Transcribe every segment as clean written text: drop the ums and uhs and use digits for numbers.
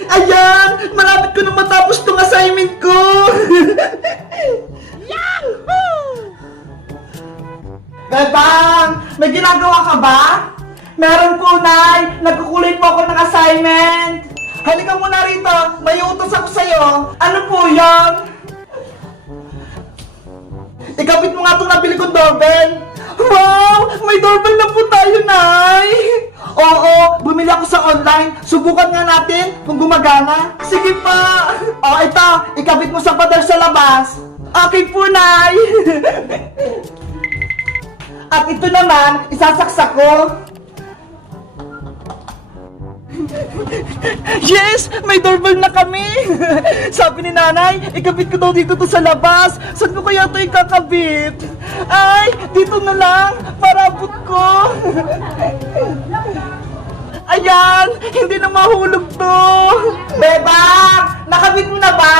Ayan! Malapit ko na matapos tong assignment ko! Bebang! May ginagawa ka ba? Meron po, Nay! Nagkukulit po ako ng assignment! Halika muna rito! May utos ako sa'yo! Ano po yan? Ikabit mo nga itong nabili kong doorbell! Wow! May doorbell na po tayo, Nay! Oo! Bumili ako sa online! Subukan nga natin kung gumagana! Sige pa! O, ito! Ikabit mo sa pader sa labas! Okay po, Nay! At ito naman, isasaksak ko! Yes! May doorbell na kami! Sabi ni nanay, ikabit ko daw dito to sa labas. Saan ko kaya ito ikakabit? Ay! Dito na lang! Para abot ko! Ayan! Hindi na mahulog to! Bebang! Nakabit mo na ba?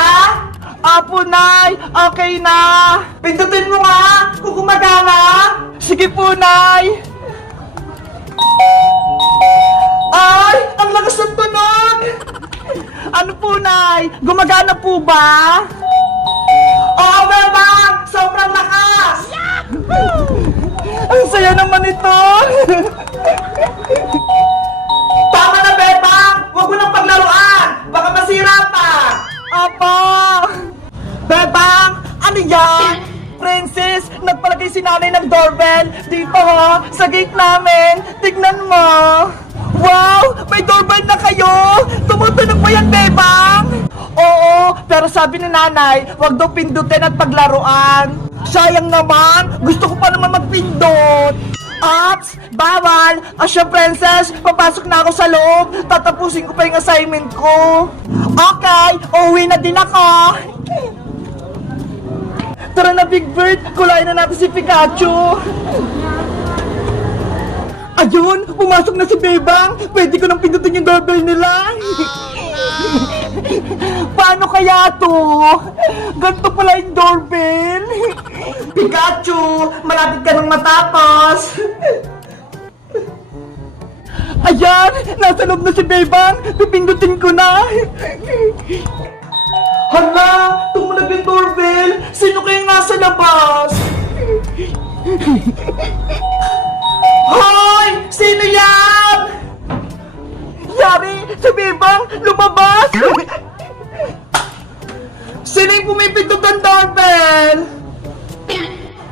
Apo, Nay! Okay na! Pindutin mo nga! Kung gumagana! Sige po, Nay! Ay! Ang lakas ng tunog! Ano po, Nay? Gumagana po ba? Oo, Bebang! Sobrang lakas! Ang saya naman ito! Tama na, Bebang! Huwag mo nang paglaruan! Baka masira pa! Apa! Bebang! Ano yan? Princess, nagpalagay si nanay ng doorbell dito ho, sa gate namin. Tignan mo. Wow! May doorbell na kayo! Tumutunog mo yan, Bebang? Oo, pero sabi ni nanay, wag daw pindutin at paglaruan. Sayang naman, gusto ko pa naman magpindot. Ops! Bawal! Asya, Princess, papasok na ako sa loob. Tatapusin ko pa yung assignment ko. Okay, uuwi na din ako. Tara na, Big Bird! Kulayan na natin si Pikachu! Ayun! Pumasok na si Bebang! Pwede ko nang pindutin yung doorbell nila! Paano kaya to? Ganito pala yung doorbell! Pikachu! Malapit ka nang matapos! Ayan! Nasa loob na si Bebang! Pipindutin ko na! Hala! Tumunog yung doorbell! Sino kayang nasa labas? Hoy! Sino yan? Yari! Si Bebang! Lumabas! Sino yung pumipindot ng doorbell?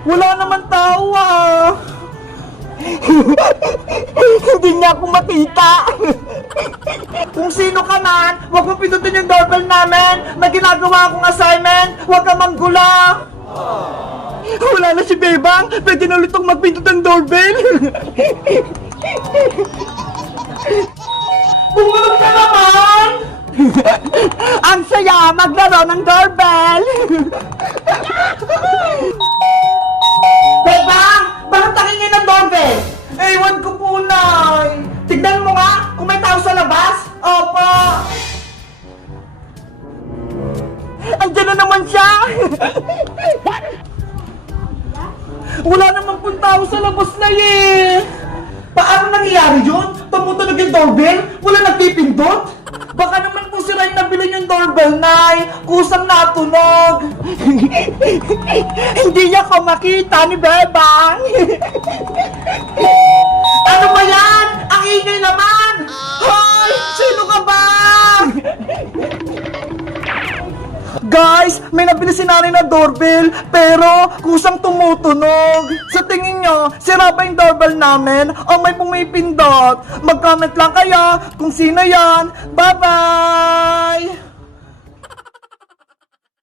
Wala naman tao ah! Hindi niya ako makita! Kung sino ka man, huwag mo pindutin yung doorbell namin! May ginagawa akong assignment! Huwag kang manggula! Wala na si Bebang! Pwede na ulit akong magpindot ng doorbell! Bumulog ka naman! Ang saya maglaro ng doorbell! Bebang! Bakit takingin ang doorbell? Ewan ko po, Nay! Tignan mo nga kung may tao sa labas! Opo! Andiyan na naman siya! Wala naman pong tao sa labas na eh! Paano nangyayari yun? Tumutunog yung doorbell? Wala nagpipindot? Baka naman po si Ray nabili yung doorbell, Nay! Kusang natunog! Hindi niya ko makita ni Bebang! Ano ba yan? Ang ingay naman! Hoy! Sino ka ba? Guys, may nabili si nanay na doorbell, pero kusang tumutunog. Sa tingin nyo, sira ba yung doorbell namin o may pumipindot? Mag-comment lang kayo kung sino yan. Bye-bye!